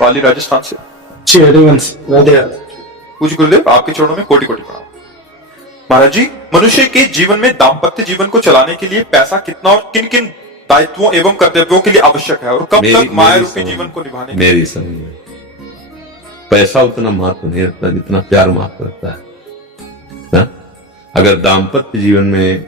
पाली राजस्थान से। श्री हरिवंश राधे राधे। पूज्य गुरुदेव, आपके चरणों में कोटि कोटि प्रणाम। महाराज जी, मनुष्य के जीवन में दाम्पत्य जीवन को चलाने के लिए पैसा कितना और किन किन दायित्वों एवं कर्तव्यों के लिए आवश्यक है, और कब तक माया रूपी जीवन को निभाने के लिए? मेरी समझ में पैसा उतना महत्व नहीं रखता जितना प्यार महत्व रखता है ना? अगर दाम्पत्य जीवन में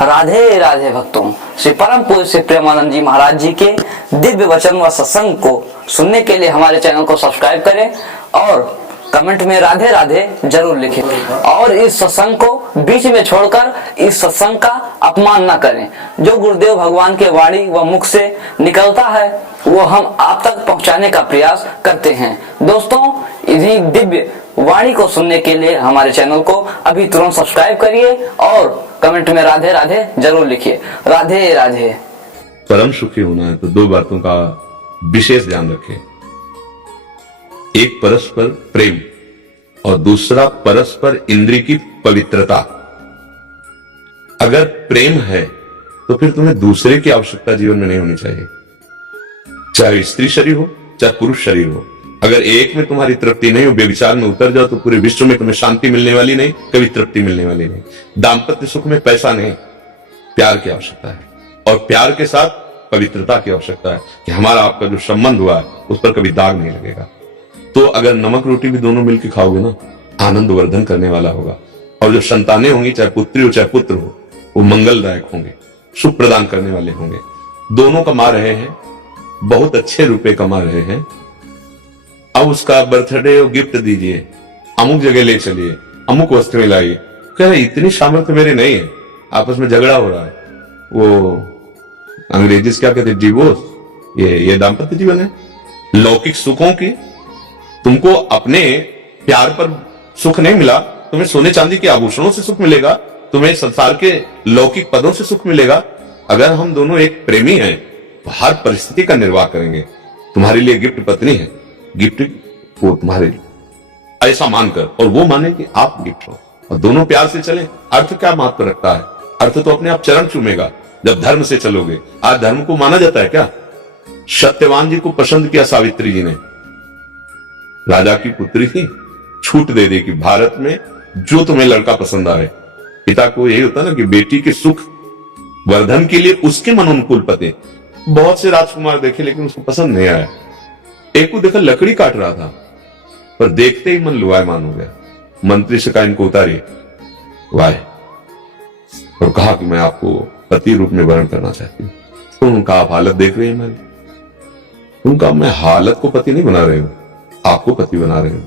राधे राधे भक्तों, श्री परम पूज्य श्री प्रेमानंद जी महाराज जी के दिव्य वचन व सत्संग को सुनने के लिए हमारे चैनल को सब्सक्राइब करें और कमेंट में राधे राधे जरूर लिखें, और इस सत्संग को बीच में छोड़कर इस सत्संग का अपमान न करें। जो गुरुदेव भगवान के वाणी व मुख से निकलता है वो हम आप तक पहुंचाने का प्रयास करते हैं। दोस्तों, इन्हीं दिव्य वाणी को सुनने के लिए हमारे चैनल को अभी तुरंत सब्सक्राइब करिए और कमेंट में राधे राधे जरूर लिखिए। राधे राधे। परम सुखी होना है तो दो बातों का विशेष ध्यान रखें। एक परस्पर प्रेम और दूसरा परस्पर इंद्रिय की पवित्रता। अगर प्रेम है तो फिर तुम्हें दूसरे की आवश्यकता जीवन में नहीं होनी चाहिए, चाहे स्त्री शरीर हो चाहे पुरुष शरीर हो। अगर एक में तुम्हारी तृप्ति नहीं हो, व्यभिचार में उतर जाओ, तो पूरे विश्व में तुम्हें शांति मिलने वाली नहीं, कभी तृप्ति मिलने वाली नहीं। दाम्पत्य सुख में पैसा नहीं, प्यार की आवश्यकता है, और प्यार के साथ पवित्रता की आवश्यकता है कि हमारा आपका जो संबंध हुआ है उस पर कभी दाग नहीं लगेगा। तो अगर नमक रोटी भी दोनों मिलकर खाओगे ना, आनंद वर्धन करने वाला होगा, और जो संतानें होंगी, चाहे पुत्री हो चाहे पुत्र हो, वो मंगलदायक होंगे, सुख प्रदान करने वाले होंगे। दोनों कमा रहे हैं, बहुत अच्छे रुपए कमा रहे हैं, अब उसका बर्थडे और गिफ्ट दीजिए, अमुक जगह ले चलिए, अमुक वस्तुएं लाइए। कह रहे इतनी सामर्थ्य मेरे नहीं है, आपस में झगड़ा हो रहा है। वो अंग्रेजी से क्या कहते हैं, डिवोर्स। ये दाम्पत्य जीवन है। लौकिक सुखों की, तुमको अपने प्यार पर सुख नहीं मिला, तुम्हें सोने चांदी के आभूषणों से सुख मिलेगा, तुम्हें संसार के लौकिक पदों से सुख मिलेगा। अगर हम दोनों एक प्रेमी हैं तो हर परिस्थिति का निर्वाह करेंगे। तुम्हारे लिए गिफ्ट पत्नी है, गिफ्ट वो तुम्हारे लिए ऐसा मानकर, और वो माने कि आप गिफ्ट हो, और दोनों प्यार से चले। अर्थ क्या महत्व रखता है? अर्थ तो अपने आप चरण चूमेगा जब धर्म से चलोगे। आज धर्म को माना जाता है क्या? सत्यवान जी को पसंद किया सावित्री जी ने, राजा की पुत्री थी, छूट दे दी कि भारत में जो तुम्हें लड़का पसंद आए। पिता को यही होता ना कि बेटी के सुख वर्धन के लिए उसके मनोनुकूल पति। बहुत से राजकुमार देखे लेकिन उसको पसंद नहीं आया। एक को देखा लकड़ी काट रहा था, पर देखते ही मन लुभायमान हो गया। मंत्री से कहा इनको उतारिए, वाह, और कहा कि मैं आपको पति रूप में वर्ण करना चाहती हूं। तो उनका आप हालत देख रहे हैं मेरी। उनका मैं हालत को पति नहीं बना रहे हूं, आपको पति बना रहे हूं।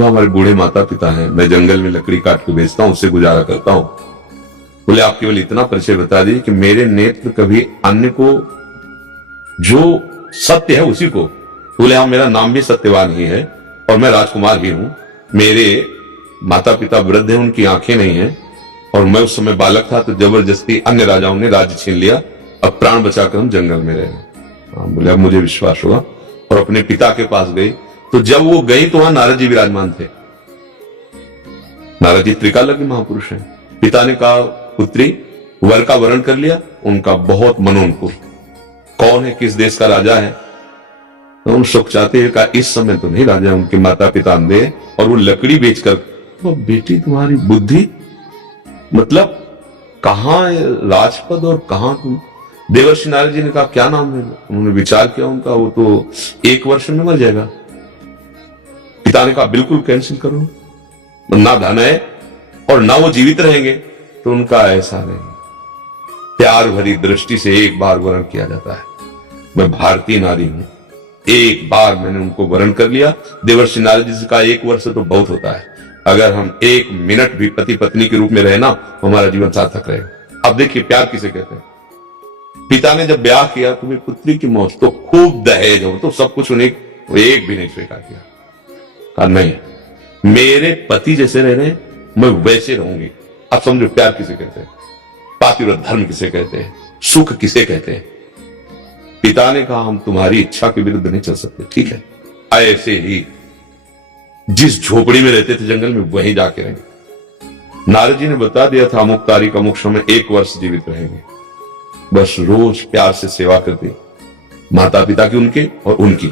हमारे बूढ़े माता पिता हैं, मैं जंगल में लकड़ी काट के बेचता हूं, उससे गुजारा करता हूं। बोले आप केवल इतना परिचय बता दीजिए कि मेरे नेत्र कभी अन्य को, जो सत्य है उसी को। बोले हाँ, मेरा नाम भी सत्यवान ही है और मैं राजकुमार ही हूं। मेरे माता पिता वृद्ध हैं, उनकी आंखें नहीं हैं, और मैं उस समय बालक था तो जबरदस्ती अन्य राजाओं ने राज्य छीन लिया। अब प्राण बचाकर हम जंगल में रहे। बोले अब मुझे विश्वास हुआ, और अपने पिता के पास गई। तो जब वो गई तो वहां नारद जी विराजमान थे। नारद जी त्रिकालज्ञ महापुरुष हैं। पिता ने कहा पुत्री वर का वरण कर लिया, उनका बहुत मनोनुकूल। कौन है, किस देश का राजा है? तो उन सुख चाहते हैं, कहा इस समय तो नहीं राजा, उनके माता पिता अंधे, और वो लकड़ी बेचकर। तो बेटी तुम्हारी बुद्धि, मतलब कहां राजपद और कहां तुम? देवर्षि नारद जी ने कहा क्या नाम है? उन्होंने विचार किया, उनका वो तो 1 वर्ष में मर जाएगा। पिता ने कहा बिल्कुल कैंसिल करो, ना धन है और ना वो जीवित रहेंगे। तो उनका ऐसा नहीं, प्यार भरी दृष्टि से एक बार वरण किया जाता है। मैं भारतीय नारी हूं, एक बार मैंने उनको वरण कर लिया। देवर्षि नारद जी का 1 वर्ष तो बहुत होता है। अगर हम 1 मिनट भी पति पत्नी के रूप में रहे ना, तो हमारा जीवन सार्थक रहेगा। अब देखिए प्यार किसे कहते हैं। पिता ने जब ब्याह किया तो मेरी पुत्री की मौत, तो खूब दहेज हो, तो सब कुछ उन्हें एक भी नहीं स्वीकार किया। कहा नहीं, मेरे पति जैसे रह रहे मैं वैसे रहूंगी। अब समझो प्यार किसे कहते हैं, पातिव्रत धर्म किसे कहते हैं, सुख किसे कहते हैं। पिता ने कहा हम तुम्हारी इच्छा के विरुद्ध नहीं चल सकते, ठीक है। ऐसे ही जिस झोपड़ी में रहते थे जंगल में, वहीं जाके रहेंगे। नारद जी ने बता दिया था अमुक तारीख अमुक समय 1 वर्ष जीवित रहेंगे। बस रोज प्यार से सेवा करती, माता पिता की उनके और उनकी।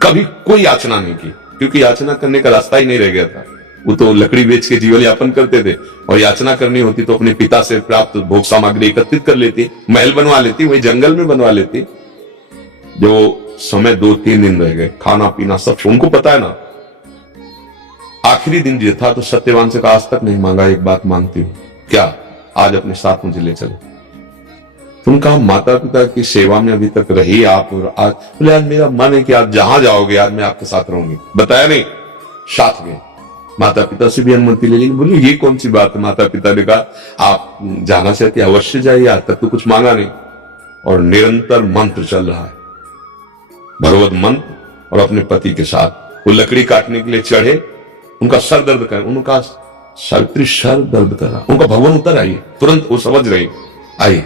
कभी कोई याचना नहीं की, क्योंकि याचना करने का रास्ता ही नहीं रह गया था। वो तो लकड़ी बेच के जीवन यापन करते थे, और याचना करनी होती तो अपने पिता से प्राप्त भोग सामग्री एकत्रित कर लेती, महल बनवा लेती, वही जंगल में बनवा लेती। जो समय 2-3 दिन रह गए, खाना पीना सब उनको पता है ना। आखिरी दिन जो था तो सत्यवान से कहा आज तक नहीं मांगा, एक बात मांगती हूं, क्या आज अपने साथ मुझे ले चलो। तुम कहा माता पिता की सेवा में अभी तक रही आप, और आज बोले आज मेरा मन है कि आप जहां जाओगे आज मैं आपके साथ रहूंगी। बताया नहीं, साथ गए। माता पिता से भी अनुमति ले ली। बोले ये कौन सी बात है। माता पिता ने कहा आप जाना चाहते अवश्य जाइए, आज तक तो कुछ मांगा नहीं। और निरंतर मंत्र चल रहा है, भगवत मंत्र। और अपने पति के साथ वो लकड़ी काटने के लिए चढ़े, उनका सर दर्द कर, उनका सावित्री सर दर्द कर रहा, उनका भगवान उतर आइए, तुरंत वो समझ रही आई,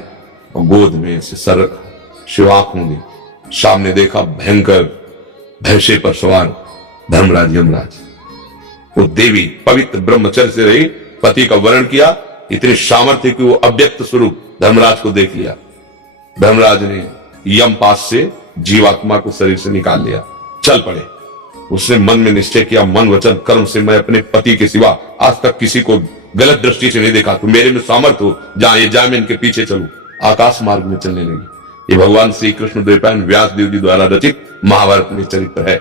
और गोद में से सर रखा, शिवांख मूंदी, सामने देखा भयंकर भैंसे पर सवार धर्मराज यमराज। वो देवी पवित्र ब्रह्मचर्य से रही, पति का वर्ण किया, इतने सामर्थ्य कि वो अव्यक्त स्वरूप धर्मराज को देख लिया। धर्मराज ने यमपाश से जीवात्मा को शरीर से निकाल लिया, चल पड़े। उसने मन में निश्चय किया, मन वचन कर्म से मैं अपने पति के सिवा आज तक किसी को गलत दृष्टि से नहीं देखा। तो मेरे में सामर्थ्य हो, जहां ये जाए मैं इनके पीछे चलूं। आकाश मार्ग में चलने लगी। ये भगवान श्री कृष्ण द्वैपायन व्यास देव जी द्वारा रचित महाभारत में चरित्र है।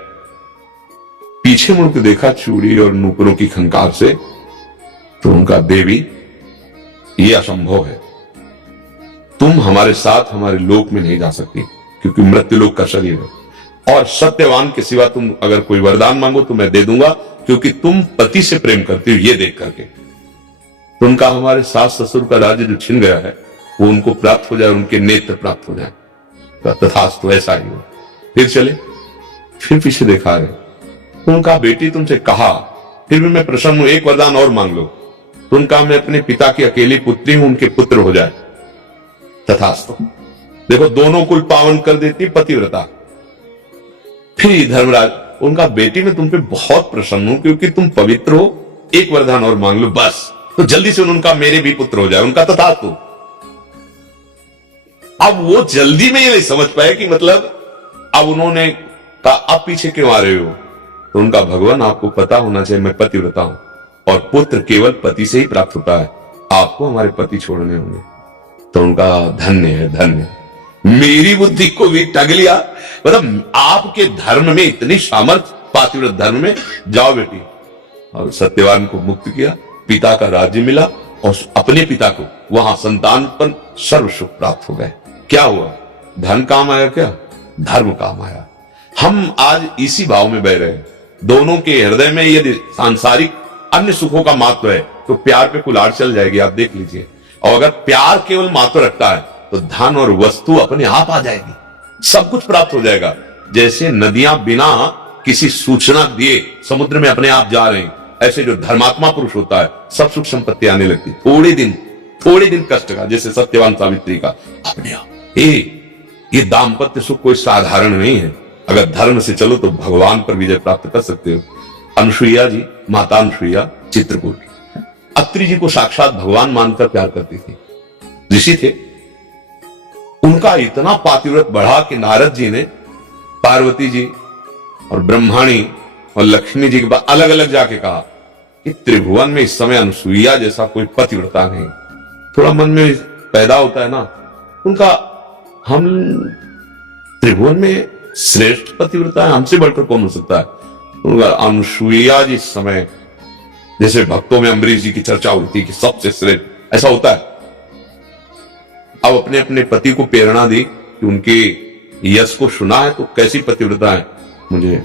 पीछे मुड़ के देखा चूड़ी और नूपुरों की खंकार से, तो उनका देवी ये असंभव है, तुम हमारे साथ हमारे लोक में नहीं जा सकती, क्योंकि मृत्यु लोक का शरीर है। और सत्यवान के सिवा तुम अगर कोई वरदान मांगो तो मैं दे दूंगा, क्योंकि तुम पति से प्रेम करती हो ये देख करके। तो उनका हमारे सास ससुर का राज्य जो छिन गया है वो उनको प्राप्त हो जाए, उनके नेत्र प्राप्त हो जाए। तथास्तु ऐसा ही हो। फिर चले, फिर पीछे देखा रहे। उनका बेटी तुमसे कहा, फिर भी मैं प्रसन्न हूं, एक वरदान और मांग लो। तो उनका मैं अपने पिता की अकेली पुत्री हूं, उनके पुत्र हो जाए। तथास्तु। देखो दोनों कुल पावन कर देती पतिव्रता। फिर धर्मराज, उनका बेटी में तुम पे बहुत प्रसन्न हूं, क्योंकि तुम पवित्र हो, एक वरदान और मांग लो बस। तो जल्दी से उनका मेरे भी पुत्र हो जाए, उनका तथास्तु। अब वो जल्दी में ये नहीं समझ पाए कि मतलब अब उन्होंने कहा अब पीछे क्यों आ रहे हो। तो उनका भगवान आपको पता होना चाहिए मैं पतिव्रता हूं, और पुत्र केवल पति से ही प्राप्त होता है, आपको हमारे पति छोड़ने होंगे। तो उनका धन्य है, धन्य मेरी बुद्धि को भी टग लिया। मतलब आपके धर्म में इतनी सामर्थ्य, पातिव्रत धर्म में, जाओ बेटी। और सत्यवान को मुक्त किया, पिता का राज्य मिला, और अपने पिता को वहां संतान पर सर्व सुख प्राप्त हो गए। क्या हुआ, धन काम आया क्या, धर्म काम आया। हम आज इसी भाव में बह रहे हैं। दोनों के हृदय में यदि सांसारिक अन्य सुखों का महत्व है तो प्यार पे कुल्हाड़ चल जाएगी, आप देख लीजिए। और अगर प्यार केवल महत्व रखता है तो धन और वस्तु अपने आप आ जाएगी, सब कुछ प्राप्त हो जाएगा। जैसे नदियां बिना किसी सूचना दिए समुद्र में अपने आप जा रही, ऐसे जो धर्मात्मा पुरुष होता है सब सुख संपत्ति आने लगती। थोड़े दिन कष्ट का, जैसे सत्यवान सावित्री का अपने आप। ये दाम्पत्य सुख कोई साधारण नहीं है। अगर धर्म से चलो तो भगवान पर विजय प्राप्त कर सकते हो। अनुसुईया जी, माता अनुसुईया चित्रकूट, अत्रि जी को साक्षात भगवान मानकर प्यार करती थी, ऋषि थे। उनका इतना पातिव्रत बढ़ा कि नारद जी ने पार्वती जी और ब्रह्माणी और लक्ष्मी जी के बाद अलग अलग जाके कहा कि त्रिभुवन में इस समय अनुसुईया जैसा कोई पतिव्रता नहीं। थोड़ा मन में पैदा होता है ना उनका, हम त्रिभुवन में श्रेष्ठ पतिव्रता है, हमसे बढ़कर कौन हो सकता है। उनका अनुसुईया जी इस समय, जैसे भक्तों में अम्बरीश जी की चर्चा होती है कि सबसे श्रेष्ठ, ऐसा होता है। अब अपने अपने पति को प्रेरणा दी कि उनके यश को सुना है तो कैसी पतिव्रता है, मुझे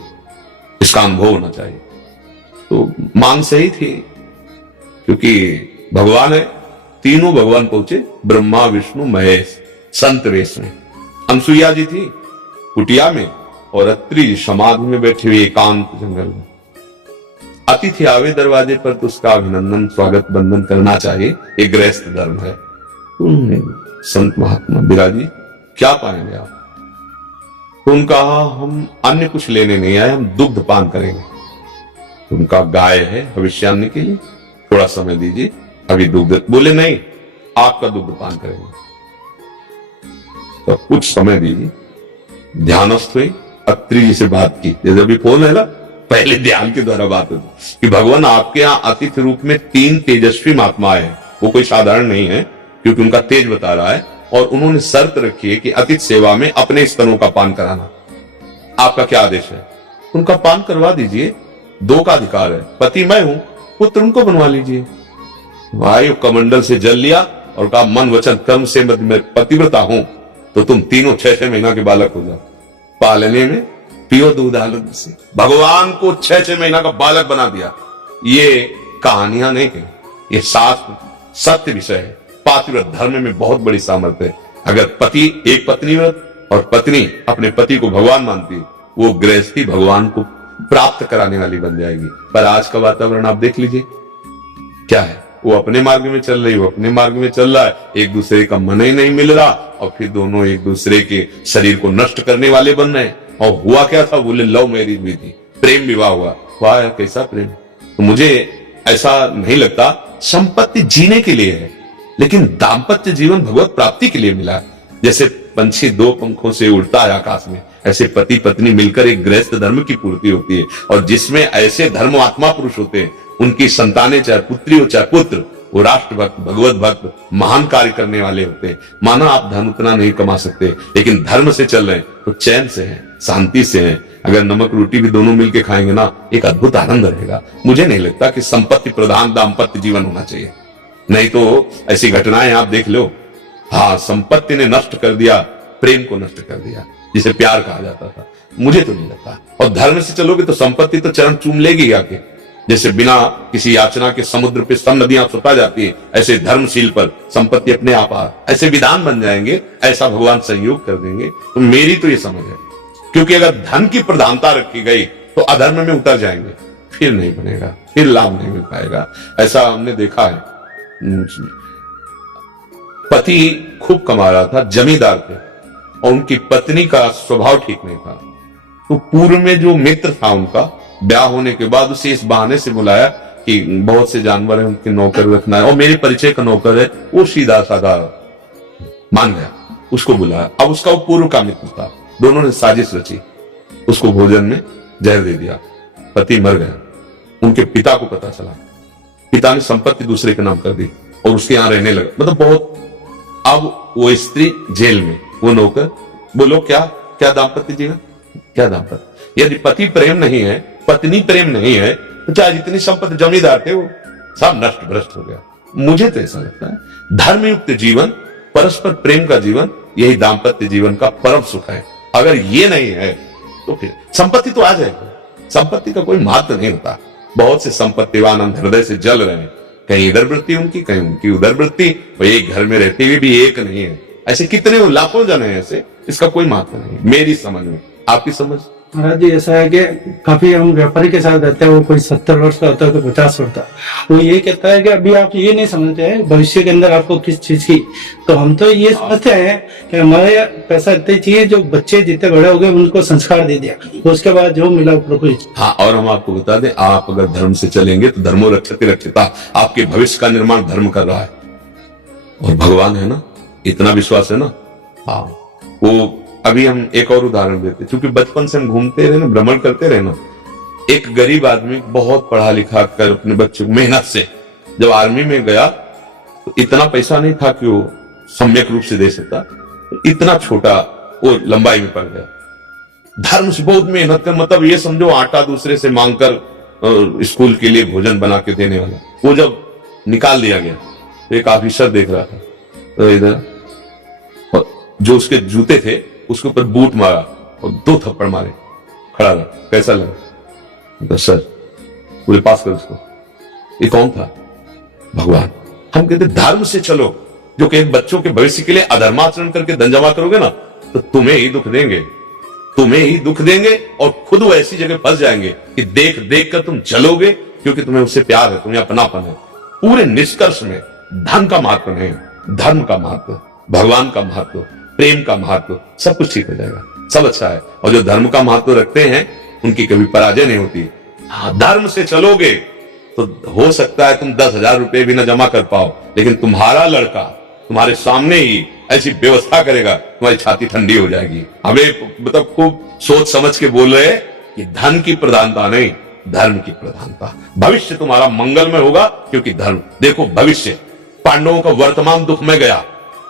इसका अनुभव होना चाहिए। तो मांग सही थी, क्योंकि भगवान है, तीनों भगवान पहुंचे, ब्रह्मा विष्णु महेश संत वेश में। अनुसुईया जी थी कुटिया में, और अत्रि समाधि में बैठे हुए एकांत जंगल में। अतिथि आवे दरवाजे पर तो उसका अभिनंदन स्वागत बंदन करना चाहिए, एक गृहस्थ धर्म है। संत महात्मा बिराजी क्या पाएंगे आप। तो उनका हम अन्य कुछ लेने नहीं आए, हम दुग्ध पान करेंगे। उनका गाय है भविष्यान्य के लिए, थोड़ा समय दीजिए, अभी दुग्ध। बोले नहीं, आपका दुग्ध पान करेंगे। तो कुछ समय दीजिए, ध्यानस्थ हुई, अत्रि जी से बात की, जैसे अभी फोन है ना, पहले ध्यान के द्वारा बात होती कि भगवान आपके यहाँ अतिथि रूप में 3 तेजस्वी महात्माएं हैं, वो कोई साधारण नहीं है क्योंकि उनका तेज बता रहा है, और उन्होंने शर्त रखी है कि अतिथि सेवा में अपने स्तनों का पान कराना। आपका क्या आदेश है? उनका पान करवा दीजिए, 2 का अधिकार है, पति मैं हूं, पुत्र उनको बनवा लीजिए। वायु कमंडल से जल लिया और कहा मन वचन कर्म से मैं पतिव्रता हूं, तो तुम तीनों 6-6 महीना के बालक हो जाओ। पालने में पियो दूध आनंद से। भगवान को 6-6 महीना का बालक बना दिया। ये कहानियां नहीं है, ये शास्त्र सत्य विषय है। पातिव्रत धर्म में बहुत बड़ी सामर्थ्य है। अगर पति एक पत्नी व्रत और पत्नी अपने पति को भगवान मानती है, वो गृहस्थी भगवान को प्राप्त कराने वाली बन जाएगी। पर आज का वातावरण आप देख लीजिए क्या है, वो अपने मार्ग में चल रही, वो अपने मार्ग में चल रहा है, एक दूसरे का मन ही नहीं मिल रहा, और फिर दोनों एक दूसरे के शरीर को नष्ट करने वाले बन रहे हैं। और हुआ क्या था, बोले लव मैरिज भी थी, प्रेम विवाह हुआ। वाह यार, कैसा प्रेम! तो मुझे ऐसा नहीं लगता। संपत्ति जीने के लिए है, लेकिन दाम्पत्य जीवन भगवत प्राप्ति के लिए मिला। जैसे पंछी 2 पंखों से उड़ता है आकाश में, ऐसे पति पत्नी मिलकर एक गृहस्थ धर्म की पूर्ति होती है। और जिसमें ऐसे धर्मात्मा पुरुष होते हैं, उनकी संतानें चाहे पुत्री हो चाहे पुत्र, वो राष्ट्र भक्त, भगवत भक्त, महान कार्य करने वाले होते हैं। माना आप धन उतना नहीं कमा सकते, लेकिन धर्म से चल रहे हैं तो चैन से हैं, शांति से हैं। अगर नमक रोटी भी दोनों मिलके खाएंगे ना, एक अद्भुत आनंद रहेगा। मुझे नहीं लगता कि संपत्ति प्रधान दाम्पत्य जीवन होना चाहिए, नहीं तो ऐसी घटनाएं आप देख लो। हाँ, संपत्ति ने नष्ट कर दिया, प्रेम को नष्ट कर दिया, जिसे प्यार कहा जाता था। मुझे तो नहीं लगता। और धर्म से चलोगे तो संपत्ति तो चरण चूम लेगी आके। जैसे बिना किसी याचना के समुद्र पे सब नदियां सुता जाती है, ऐसे धर्मशील पर संपत्ति अपने आप ऐसे विधान बन जाएंगे, ऐसा भगवान संयोग कर देंगे। तो मेरी तो ये समझ है, क्योंकि अगर धन की प्रधानता रखी गई तो अधर्म में उतर जाएंगे, फिर नहीं बनेगा, फिर लाभ नहीं मिल पाएगा। ऐसा हमने देखा है। पति खूब कमा रहा था, जमींदार थे, और उनकी पत्नी का स्वभाव ठीक नहीं था। तो पूर्व में जो मित्र था उनका, ब्याह होने के बाद उसे इस बहाने से बुलाया कि बहुत से जानवर हैं, उनके नौकर रखना है, और मेरे परिचय का नौकर है। वो सीधा साधा मान गया, उसको बुलाया। अब उसका वो पूर्व का मित्र था, दोनों ने साजिश रची, उसको भोजन में जहर दे दिया, पति मर गया। उनके पिता को पता चला, पिता ने संपत्ति दूसरे के नाम कर दी और उसके यहां रहने लगा। मतलब बहुत। अब वो स्त्री जेल में, वो नौकर। बोलो क्या क्या दाम्पत्य जीवन, क्या दाम्पत्य? यदि पति प्रेम नहीं है, पत्नी प्रेम नहीं है, तो चाहे जितनी संपत्ति जमींदार थे वो सब नष्ट भ्रष्ट हो गया। मुझे तो ऐसा लगता है धर्मयुक्त जीवन, परस्पर प्रेम का जीवन, यही दाम्पत्य जीवन का परम सुख है। अगर ये नहीं है तो फिर संपत्ति तो आ जाएगी, संपत्ति का कोई महत्व नहीं होता। बहुत से संपत्तिवान हृदय से जल रहे हैं, कहीं इधर वृत्ति उनकी, कहीं उनकी उधर वृत्ति, वो एक घर में रहते हुए भी एक नहीं है। ऐसे कितने लाखों जन है ऐसे, इसका कोई महत्व नहीं मेरी समझ में। आपकी समझ? महाराज जी ऐसा है कि काफी हम व्यापारी के साथ रहते हैं, वो कोई 70 वर्ष का होता है, कोई 50 वर्ष का। वो ये कहता है कि अभी आप ये नहीं समझते हैं भविष्य के अंदर आपको किस चीज की, तो हम तो ये समझते हैं कि हमारे पैसा इतने चाहिए, जो बच्चे जितने बड़े हो गए उनको संस्कार दे दिया, तो उसके बाद जो मिला प्रभु। हाँ, और हम आपको बता दें, आप अगर धर्म से चलेंगे तो धर्मो रक्षते रक्षिता, आपके भविष्य का निर्माण धर्म कर रहा है। और भगवान है ना, इतना विश्वास है ना। हाँ, वो अभी हम एक और उदाहरण देते, क्योंकि बचपन से हम घूमते रहे ना, भ्रमण करते रहे ना। एक गरीब आदमी बहुत पढ़ा लिखा कर अपने बच्चों को मेहनत से जब आर्मी में गया, तो इतना पैसा नहीं था कि वो सम्यक रूप से दे सकता, तो इतना छोटा वो लंबाई में पड़ गया। धर्म से बहुत मेहनत कर, मतलब ये समझो आटा दूसरे से मांगकर स्कूल के लिए भोजन बना के देने वाला। वो जब निकाल दिया गया तो एक ऑफिसर देख रहा था, तो इधर जो उसके जूते थे उसके ऊपर बूट मारा और 2 थप्पड़ मारे, खड़ा रहा। कैसा लगा? सर पूरे पास कर उसको। ये कौन था? भगवान। हम कहते धर्म से चलो, जो कि बच्चों के भविष्य के लिए अधर्माचरण करके धन जमा करोगे ना, तो तुम्हें ही दुख देंगे, तुम्हें ही दुख देंगे, और खुद वो ऐसी जगह फंस जाएंगे कि देख देख कर तुम चलोगे, क्योंकि तुम्हें उससे प्यार है, तुम्हें अपनापन है। पूरे निष्कर्ष में धन का महत्व नहीं, धर्म का महत्व, भगवान का महत्व, प्रेम का महत्व, सब कुछ ठीक हो जाएगा, सब अच्छा है। और जो धर्म का महत्व रखते हैं उनकी कभी पराजय नहीं होती। हाँ, धर्म से चलोगे तो हो सकता है तुम 10,000 रुपए भी ना जमा कर पाओ, लेकिन तुम्हारा लड़का तुम्हारे सामने ही ऐसी व्यवस्था करेगा तुम्हारी छाती ठंडी हो जाएगी। हमें मतलब खूब सोच समझ के बोल रहे हैं कि धन की प्रधानता नहीं, धर्म की प्रधानता। भविष्य तुम्हारा मंगलमय होगा क्योंकि धर्म। देखो भविष्य पांडवों का वर्तमान दुख में गया,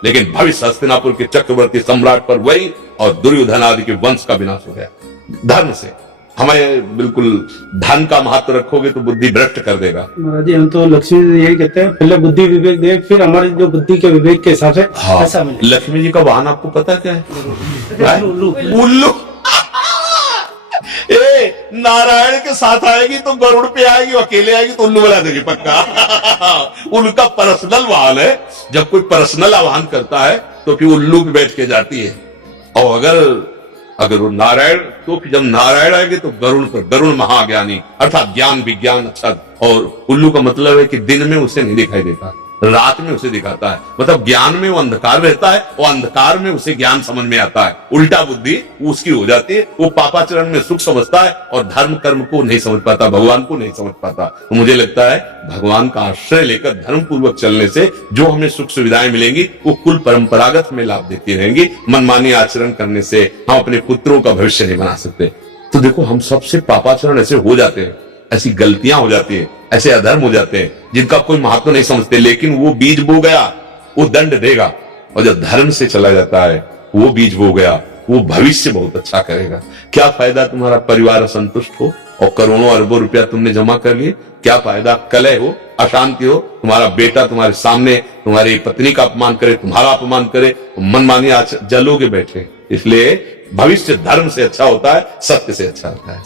लेकिन भविष्य हस्तिनापुर के चक्रवर्ती सम्राट पर वही और दुर्योधन आदि के वंश का विनाश हो गया। धर्म से हमें बिल्कुल धन का महत्व रखोगे तो बुद्धि भ्रष्ट कर देगा। महाराज जी हम तो लक्ष्मी जी यही कहते हैं, पहले बुद्धि विवेक दे, फिर हमारी जो बुद्धि के विवेक के हिसाब से पैसा मिले। लक्ष्मी जी का वाहन आपको पता क्या है? उल्लू। उल्लू। ए नारायण के साथ आएगी तो गरुड़ पे आएगी, अकेले आएगी तो उल्लू बना देगी पक्का। उनका पर्सनल वाहन है। जब कोई पर्सनल आह्वान करता है तो फिर उल्लू पे बैठ के जाती है। और अगर वो नारायण, तो जब नारायण आएंगे तो गरुड़ पर, गरुड़ महाज्ञानी अर्थात ज्ञान विज्ञान अच्छा। और उल्लू का मतलब है कि दिन में उसे नहीं दिखाई देता, रात में उसे दिखाता है। मतलब ज्ञान में वो अंधकार रहता है और अंधकार में उसे ज्ञान समझ में आता है। उल्टा बुद्धि उसकी हो जाती है। वो पापाचरण में सुख समझता है और धर्म कर्म को नहीं समझ पाता, भगवान को नहीं समझ पाता। तो मुझे लगता है भगवान का आश्रय लेकर धर्म पूर्वक चलने से जो हमें सुख सुविधाएं मिलेंगी वो कुल परंपरागत में लाभ देती रहेंगी। मनमानी आचरण करने से हम अपने पुत्रों का भविष्य नहीं बना सकते। तो देखो हम सबसे पापाचरण ऐसे हो जाते हैं, ऐसी गलतियां हो जाती है, ऐसे अधर्म हो जाते हैं जिनका कोई महत्व नहीं समझते, लेकिन वो बीज बो गया वो दंड देगा। और जब धर्म से चला जाता है वो बीज बो गया वो भविष्य बहुत अच्छा करेगा। क्या फायदा तुम्हारा परिवार असंतुष्ट हो और करोड़ों अरबों रुपया तुमने जमा कर लिए? क्या फायदा कलह हो, अशांति हो, तुम्हारा बेटा तुम्हारे सामने तुम्हारी पत्नी का अपमान करे, तुम्हारा अपमान करे, मनमानी जलोगे बैठे। इसलिए भविष्य धर्म से अच्छा होता है, सत्य से अच्छा होता है।